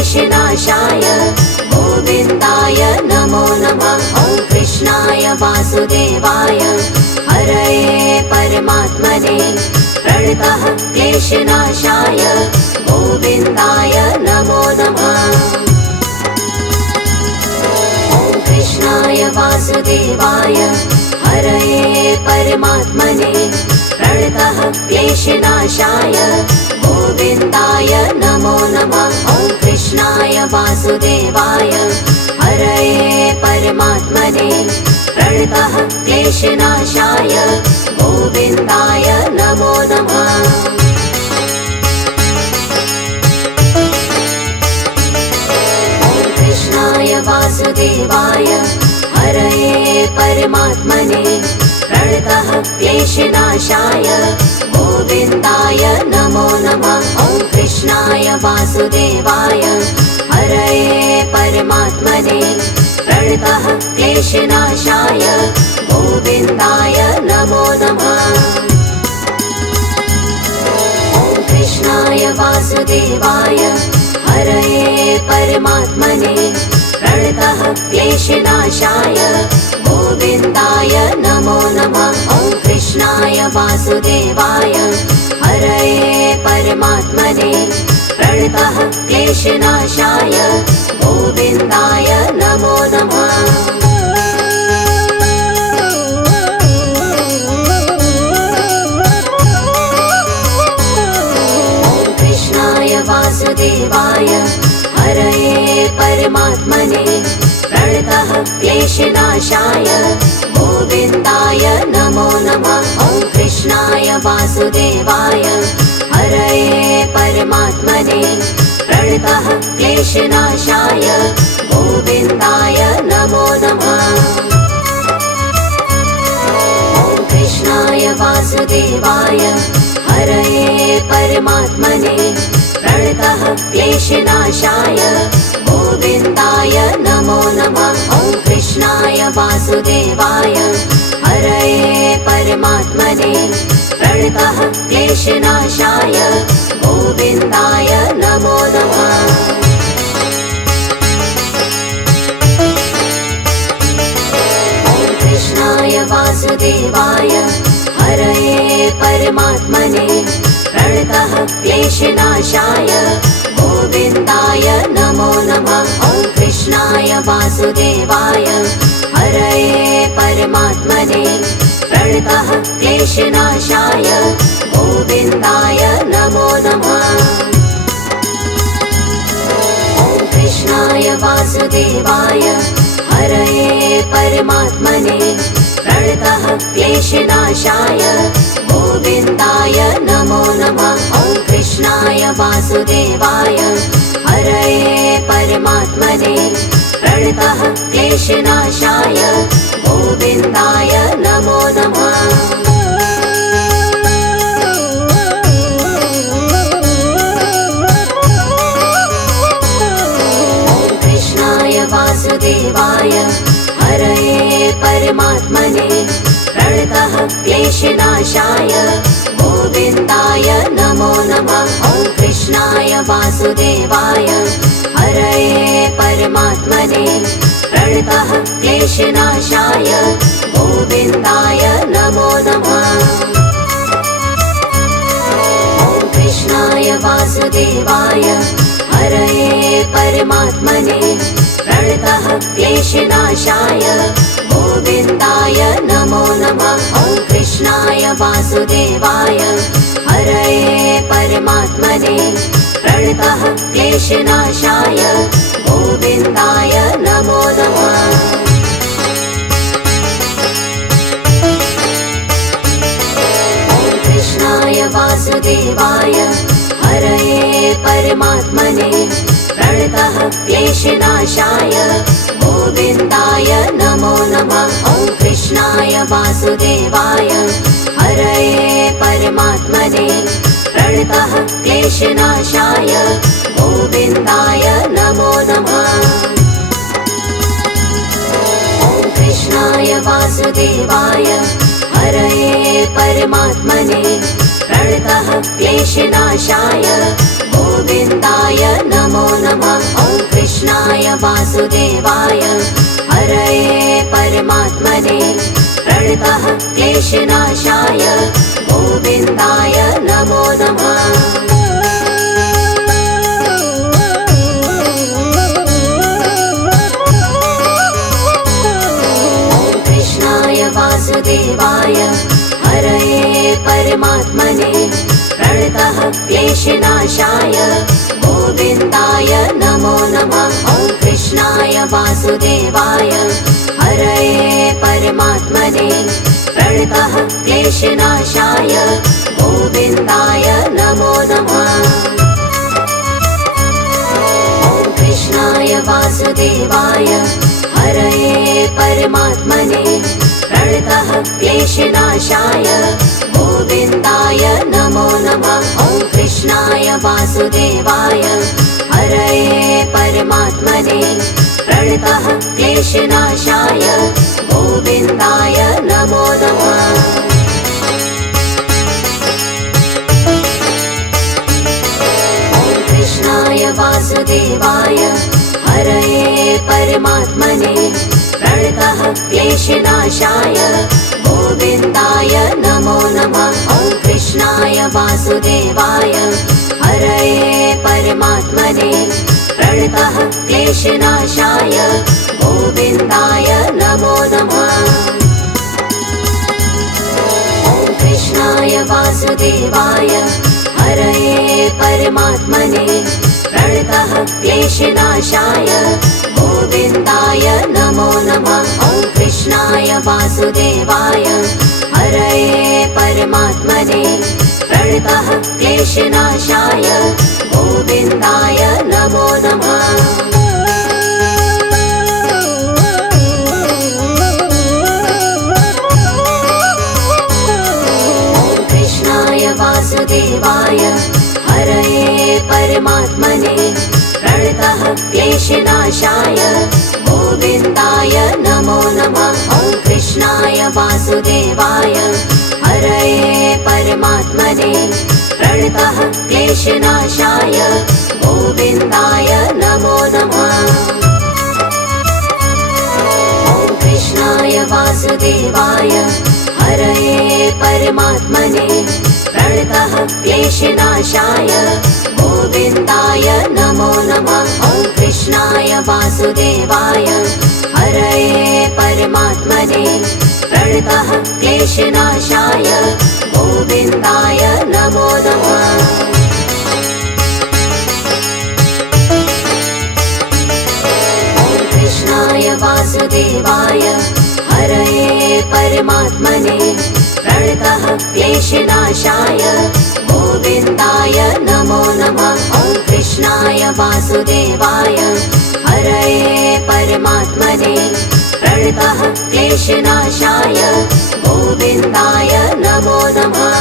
क्लेशनाशाय गोविन्दाय नमो नमः। ॐ कृष्णाय वासुदेवाय हरये परमात्मने प्रणतः क्लेशनाशाय गोविन्दाय नमो नमः। ॐ कृष्णाय वासुदेवाय हरये परमात्मने प्रणतः क्लेशनाशाय गोविन्दाय नमो नमः। ॐ कृष्णाय वासुदेवाय हरये परमात्मने प्रणतः क्लेशनाशाय गोविन्दाय नमो नमः। ॐ कृष्णाय वासुदेवाय हरये परमात्मने प्रणतः क्लेशनाशाय गोविन्दाय नमो नमः। ॐ कृष्णाय वासुदेवाय हरये परमात्मने प्रणतः क्लेशनाशाय गोविन्दाय नमो नमः। ॐ कृष्णाय वासुदेवाय हरये परमात्मने प्रणतः क्लेशनाशाय गोविन्दाय नमो नमः। ॐ कृष्णाय वासुदेवाय हरये परमात्मने प्रणतः क्लेशनाशाय गोविन्दाय नमो नमः। ॐ कृष्णाय वासुदेवाय हरये परमात्मने प्रणतः क्लेशनाशाय गोविन्दाय नमो नमः। ॐ कृष्णाय वासुदेवाय हरये परमात्मने प्रणतः क्लेशनाशाय गोविन्दाय नमो नमः। ॐ कृष्णाय वासुदेवाय हरये परमात्मने प्रणतः क्लेशनाशाय गोविन्दाय नमो नमः। ॐ कृष्णाय वासुदेवाय हरये परमात्मने प्रणतः क्लेशनाशाय गोविन्दाय नमो नमः। ॐ कृष्णाय वासुदेवाय हरये परमात्मने प्रणतः क्लेशनाशाय गोविन्दाय नमो नमः। ॐ कृष्णाय वासुदेवाय हरये परमात्मने प्रणतः क्लेशनाशाय गोविन्दाय नमो नमः। ॐ कृष्णाय वासुदेवाय हरये परमात्मने प्रणतः क्लेशनाशाय गोविन्दाय नमो नमः। ॐ कृष्णाय वासुदेवाय हरये परमात्मने प्रणतः क्लेशनाशाय गोविन्दाय नमो नमः। ॐ कृष्णाय वासुदेवाय हरये परमात्मने प्रणतः क्लेशनाशाय गोविन्दाय नमो नमः। ॐ कृष्णाय वासुदेवाय हरये परमात्मने प्रणतः क्लेशनाशाय गोविन्दाय नमो नमः। ॐ कृष्णाय वासुदेवाय हरये परमात्मने प्रणतः क्लेशनाशाय गोविन्दाय नमो नमः। ॐ कृष्णाय वासुदेवाय हरये परमात्मने प्रणतः क्लेशनाशाय गोविन्दाय नमो नमः। ॐ कृष्णाय वासुदेवाय हरये परमात्मने प्रणतः क्लेशनाशाय गोविन्दाय नमो नमः। ॐ कृष्णाय वासुदेवाय हरये परमात्मने प्रणतः क्लेशनाशाय गोविन्दाय नमो नमः। ॐ कृष्णाय वासुदेवाय हरये परमात्मने प्रणतः क्लेशनाशाय गोविन्दाय नमो नमः। वासुदेवाय हरये परमात्मने प्रणतः क्लेशनाशाय गोविन्दाय नमो नमः। वासुदेवाय हरये परमात्मने प्रणतः क्लेशनाशाय गोविन्दाय नमो नमः। ॐ कृष्णाय वासुदेवाय हरये परमात्मने प्रणतः क्लेशनाशाय गोविन्दाय नमो नमः। ॐ कृष्णाय वासुदेवाय हरये परमात्मने प्रणतः क्लेशनाशाय गोविन्दाय नमो नमः। ॐ कृष्णाय वासुदेवाय हरये परमात्मने प्रणतः क्लेशनाशाय गोविन्दाय नमो नमः। ॐ कृष्णाय वासुदेवाय हरये परमात्मने प्रणतः क्लेशनाशाय गोविन्दाय नमो नमः। ॐ कृष्णाय वासुदेवाय हरये परमात्मने प्रणतः क्लेशनाशाय गोविन्दाय नमो नमः। ॐ कृष्णाय वासुदेवाय हरये परमात्मने प्रणतः क्लेशनाशाय गोविन्दाय नमो नमः। ॐ कृष्णाय वासुदेवाय हरये परमात्मने प्रणतः क्लेशनाशाय गोविन्दाय नमो नमः। ॐ कृष्णाय वासुदेवाय हरये परमात्मने प्रणतः क्लेशनाशाय गोविन्दाय नमो नमः। ॐ कृष्णाय वासुदेवाय हरये परमात्मने प्रणतः क्लेशनाशाय गोविन्दाय नमो नमः। ॐ कृष्णाय वासुदेवाय हरये परमात्मने प्रणतः क्लेशनाशाय गोविन्दाय नमो नमः। ॐ कृष्णाय वासुदेवाय हरये परमात्मने प्रणतः क्लेशनाशाय गोविन्दाय नमो नमः। ॐ कृष्णाय वासुदेवाय हरये परमात्मने प्रणतः क्लेशनाशाय गोविन्दाय नमो नमः। ॐ कृष्णाय वासुदेवाय हरये परमात्मने प्रणतः क्लेशनाशाय गोविन्दाय नमो नमः।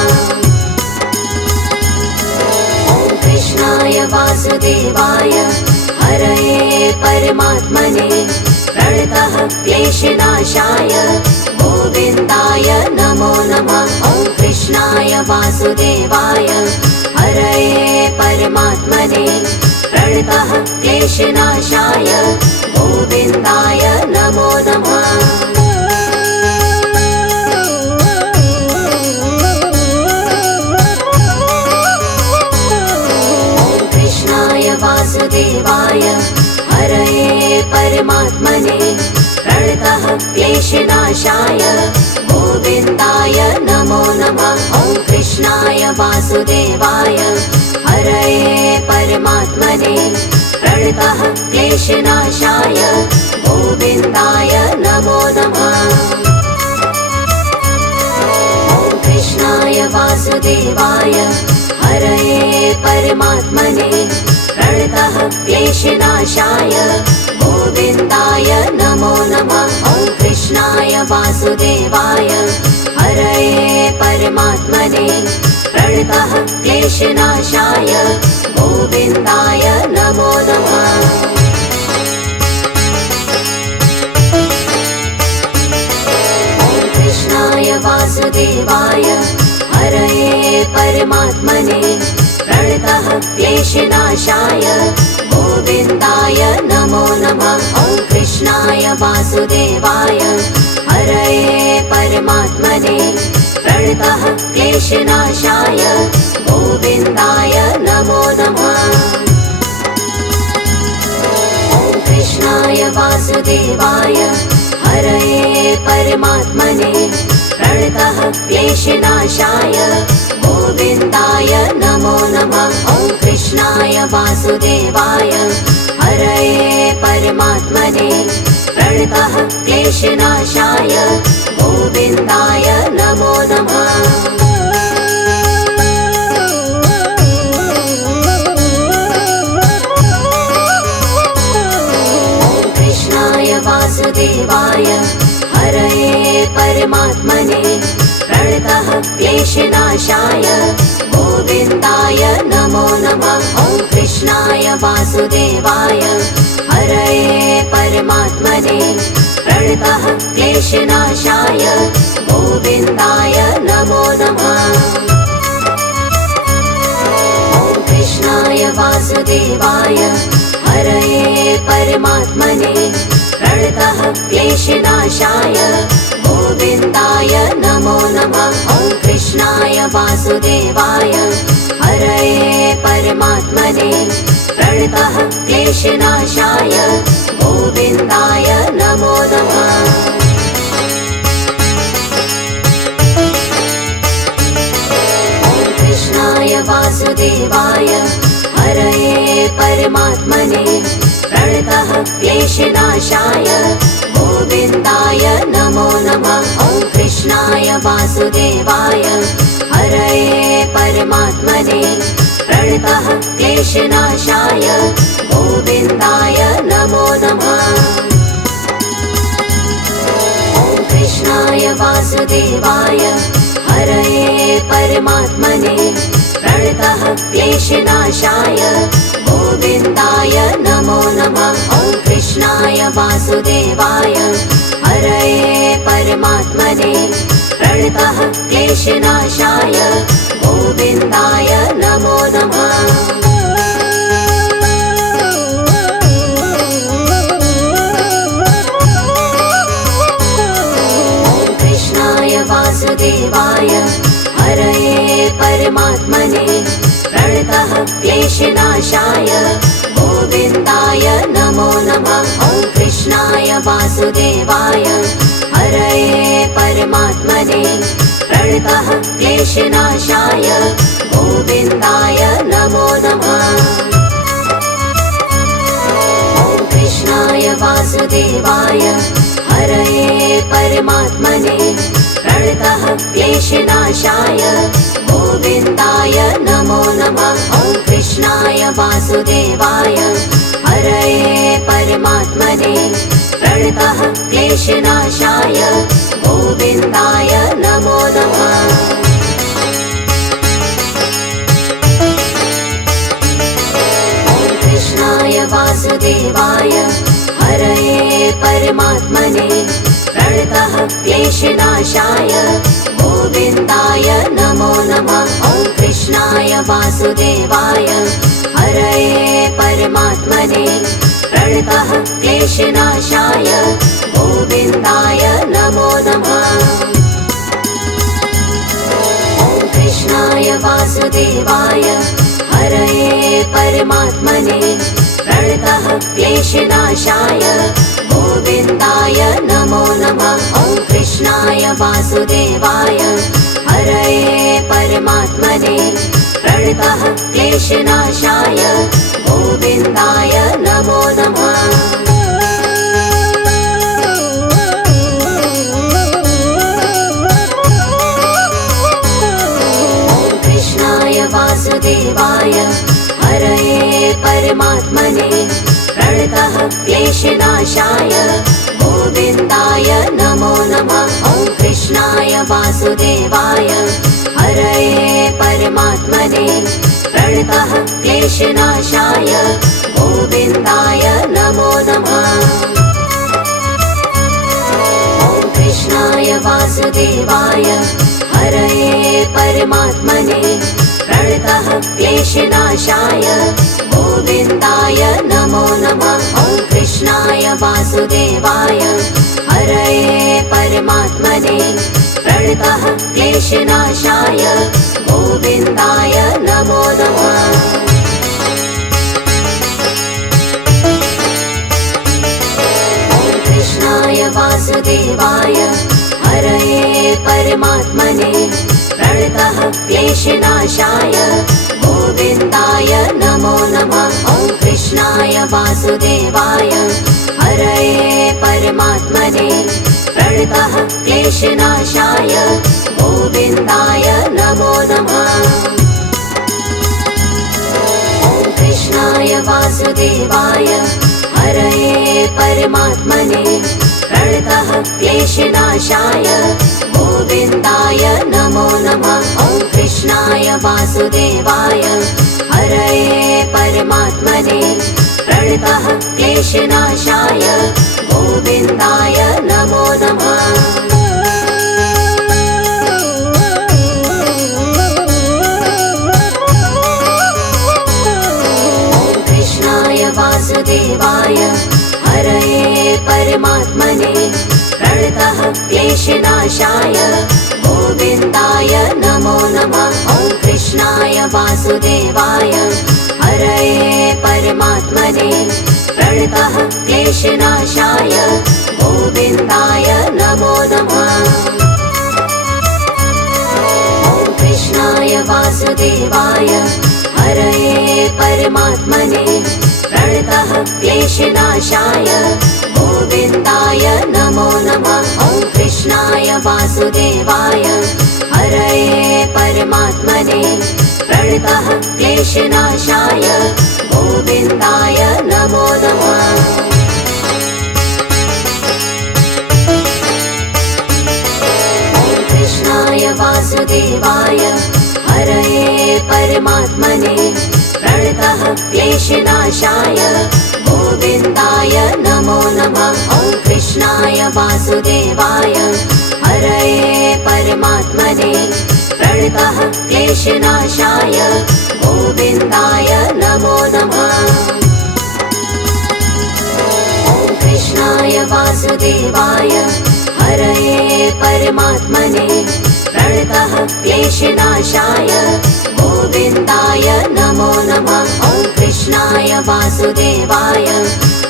ॐ कृष्णाय वासुदेवाय हरये परमात्मने प्रणतः क्लेशनाशाय गोविन्दाय नमो नमः। ॐ कृष्णाय वासुदेवाय हरये परमात्मने प्रणतः क्लेशनाशाय गोविन्दाय नमो नमः। ॐ कृष्णाय वासुदेवाय हरये परमात्मने प्रणतः क्लेशनाशाय गोविन्दाय नमो नमः। ॐ कृष्णाय वासुदेवाय हरये परमात्मने प्रणतः क्लेशनाशाय गोविन्दाय नमो नमः। ॐ कृष्णाय वासुदेवाय हरये परमात्मने प्रणतः क्लेशनाशाय गोविन्दाय नमो नमः। ॐ कृष्णाय वासुदेवाय हरये परमात्मने प्रणतः क्लेशनाशाय गोविन्दाय नमो नमः। ॐ कृष्णाय वासुदेवाय हरये परमात्मने प्रणतः क्लेशनाशाय गोविन्दाय नमो नमः। वासुदेवाय हरये परमात्मने प्रणतः क्लेशनाशाय गोविन्दाय नमो नमः। ॐ कृष्णाय वासुदेवाय हरये परमात्मने प्रणतः क्लेशनाशाय गोविन्दाय नमो नमः। ॐ कृष्णाय वासुदेवाय हरये परमात्मने प्रणतः क्लेशनाशाय गोविन्दाय नमो नमः। ॐ कृष्णाय वासुदेवाय हरये परमात्मने प्रणतः क्लेशनाशाय गोविन्दाय नमो नमः। ॐ कृष्णाय वासुदेवाय हरये परमात्मने प्रणतः क्लेशनाशाय गोविन्दाय नमो नमः। ॐ कृष्णाय वासुदेवाय हरये परमात्मने प्रणतः क्लेशनाशाय गोविन्दाय नमो नमः। ॐ कृष्णाय वासुदेवाय हरये परमात्मने प्रणतः क्लेशनाशाय गोविन्दाय नमो नमः। ॐ कृष्णाय वासुदेवाय हरये परमात्मने प्रणतः क्लेशनाशाय गोविन्दाय नमो नमः। ॐ कृष्णाय वासुदेवाय हरये परमात्मने प्रणतः क्लेशनाशाय गोविन्दाय नमो नमः। ॐ कृष्णाय वासुदेवाय हरये परमात्मने प्रणतः क्लेशनाशाय गोविन्दाय नमो नमः। ॐ कृष्णाय वासुदेवाय हरये परमात्मने प्रणतः क्लेशनाशाय गोविन्दाय नमो नमः। ॐ कृष्णाय वासुदेवाय हरये परमात्मने प्रणतः क्लेशनाशाय गोविन्दाय नमो नमः। ॐ कृष्णाय वासुदेवाय हरये परमात्मने प्रणतः क्लेशनाशाय गोविन्दाय नमो नमः। ॐ कृष्णाय वासुदेवाय हरये परमात्मने प्रणतः क्लेशनाशाय गोविन्दाय नमो नमः। ॐ कृष्णाय वासुदेवाय हरये परमात्मने प्रणतः क्लेशनाशाय गोविन्दाय नमो नमः। ॐ कृष्णाय वासुदेवाय हरये परमात्मने प्रणतः क्लेशनाशाय गोविन्दाय नमो नमः। ॐ कृष्णाय वासुदेवाय हरये परमात्मने प्रणतः क्लेशनाशाय गोविन्दाय नमो नमः। ॐ कृष्णाय वासुदेवाय हरये परमात्मने प्रणतः क्लेशनाशाय गोविन्दाय नमो नमः। ॐ कृष्णाय वासुदेवाय हरये परमात्मने प्रणतः क्लेशनाशाय गोविन्दाय नमो नमः। ॐ कृष्णाय वासुदेवाय हरये परमात्मने प्रणतः क्लेशनाशाय गोविन्दाय नमो नमः। ॐ कृष्णाय वासुदेवाय हरये परमात्मने प्रणतः क्लेशनाशाय गोविन्दाय नमो नमः। ॐ कृष्णाय वासुदेवाय हरये परमात्मने प्रणतः क्लेशनाशाय गोविन्दाय नमो नमः। ॐ कृष्णाय कृष्णाय वासुदेवाय हरये परमात्मने प्रणतः क्लेशनाशाय गोविन्दाय नमो नमः। कृष्णाय वासुदेवाय हरये परमात्मने प्रणतः क्लेशनाशाय गोविन्दाय नमो नमः। ॐ कृष्णाय वासुदेवाय हरये परमात्मने प्रणतः क्लेशनाशाय गोविन्दाय नमो नमः। ॐ कृष्णाय वासुदेवाय हरये परमात्मने प्रणतः क्लेशनाशाय गोविन्दाय नमो नमः। ॐ कृष्णाय वासुदेवाय हरये परमात्मने प्रणतः क्लेशनाशाय गोविन्दाय नमो नमः। वासुदेवाय हरये परमात्मने प्रणतः क्लेशनाशाय गोविन्दाय नमो नमः। ॐ कृष्णाय वासुदेवाय हरये परमात्मने प्रणतः क्लेशनाशाय गोविन्दाय नमो नमः। ॐ कृष्णाय वासुदेवाय हरये परमात्मने प्रणतः क्लेशनाशाय गोविन्दाय नमो नमः। ॐ कृष्णाय वासुदेवाय हरये परमात्मने प्रणतः क्लेशनाशाय गोविन्दाय नमो नमः। ॐ कृष्णाय वासुदेवाय हरये परमात्मने प्रणतः क्लेशनाशाय गोविन्दाय नमो नमः। ॐ कृष्णाय वासुदेवाय हरये परमात्मने प्रणतः क्लेशनाशाय गोविन्दाय नमो नमः। ॐ कृष्णाय वासुदेवाय हरये परमात्मने प्रणतः क्लेशनाशाय गोविन्दाय नमो नमः। ॐ कृष्णाय वासुदेवाय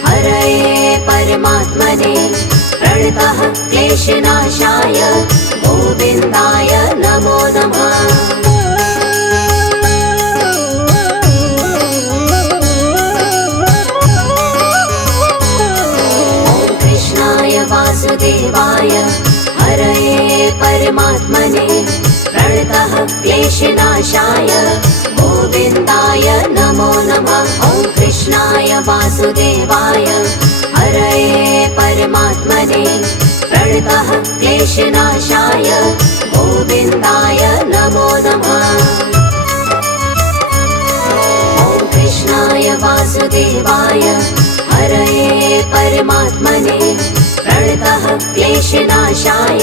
हरये परमात्मने प्रणतः क्लेशनाशाय गोविन्दाय नमो नमः। ॐ कृष्णाय वासुदेवाय हरये परमात्मने प्रणतः क्लेशनाशाय गोविन्दाय नमो नमः। ॐ कृष्णाय वासुदेवाय हरये परमात्मने प्रणतः क्लेशनाशाय गोविन्दाय नमो नमः। ॐ कृष्णाय वासुदेवाय हरये परमात्मने प्रणतः क्लेशनाशाय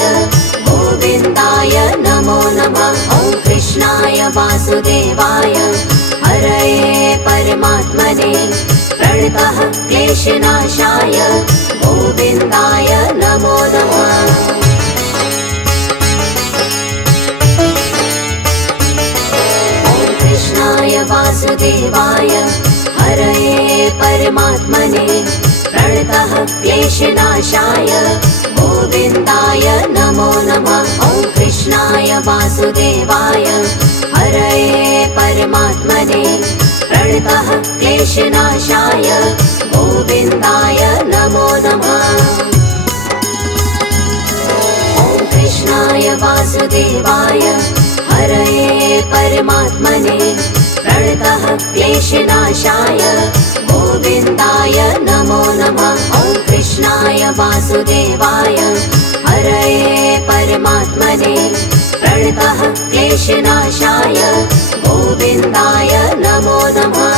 गोविन्दाय नमो नमः। ॐ कृष्णाय वासुदेवाय हरये परमात्मने प्रणतः क्लेशनाशाय गोविन्दाय नमो नमः। ॐ कृष्णाय वासुदेवाय हरये परमात्मने प्रणतः क्लेशनाशाय गोविन्दाय नमो नमः। ॐ कृष्णाय वासुदेवाय हरये परमात्मने प्रणतः क्लेशनाशाय गोविन्दाय नमो नमः। ॐ कृष्णाय वासुदेवाय हरये परमात्मने प्रणतः क्लेशनाशाय गोविन्दाय नमो नमः। ॐ कृष्णाय वासुदेवाय हरये परमात्मने प्रणतः क्लेशनाशाय गोविन्दाय नमो नमः।